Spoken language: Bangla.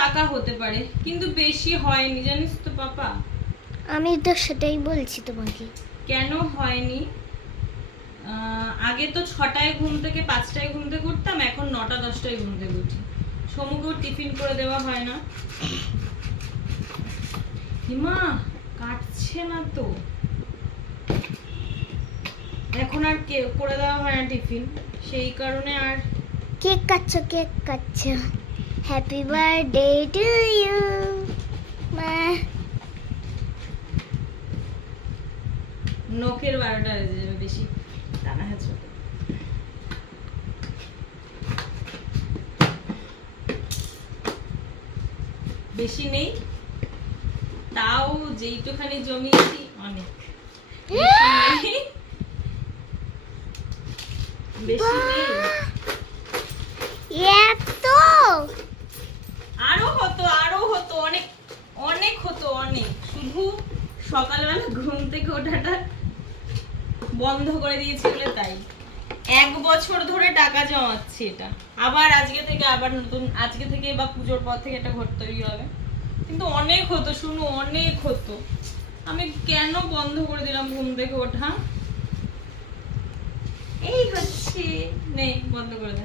টাকা হতে পারে, কিন্তু বেশি হয়নি জানিস তো পাপা। আমি তো সেটাই বলছি তোমাকে। কেন হয়নি? আগে তো 6টায় ঘুম থেকে 5টায় ঘুম থেকে উঠতাম, এখন 9টা 10টায় ঘুম থেকে উঠি। সমুকেও টিফিন করে দেওয়া হয় না। হিমা কাটছে না তো, এখন আর করে দেওয়া হয় না টিফিন, সেই কারণে আর। কেক কাটছো, কেক কাটছো। হ্যাপি বার্থডে টু ইউ মা। নখের 12টা বেজে যাবে বেশি টানা হ্যাচড়া করে। বেশি নেই, তাও যেইটুখানি জমিয়েছি অনেক। বেশি নেই, এত আরো হতো অনেক, অনেক হতো অনেক। শুধু সকালবেলা ঘুম থেকে ওঠাটা বন্ধ করে দিয়েছি বলে তাই। 1 বছর ধরে টাকা জমাচ্ছি এটা, আবার আজকে থেকে আবার নতুন, আজকে থেকে বা পুজোর পর থেকে একটা ঘর তৈরি হবে। কিন্তু অনেক হতো, শুনো অনেক হতো। আমি কেন বন্ধ করে দিলাম ঘুম থেকে ওঠা? এই হচ্ছে, নে বন্ধ করে দে।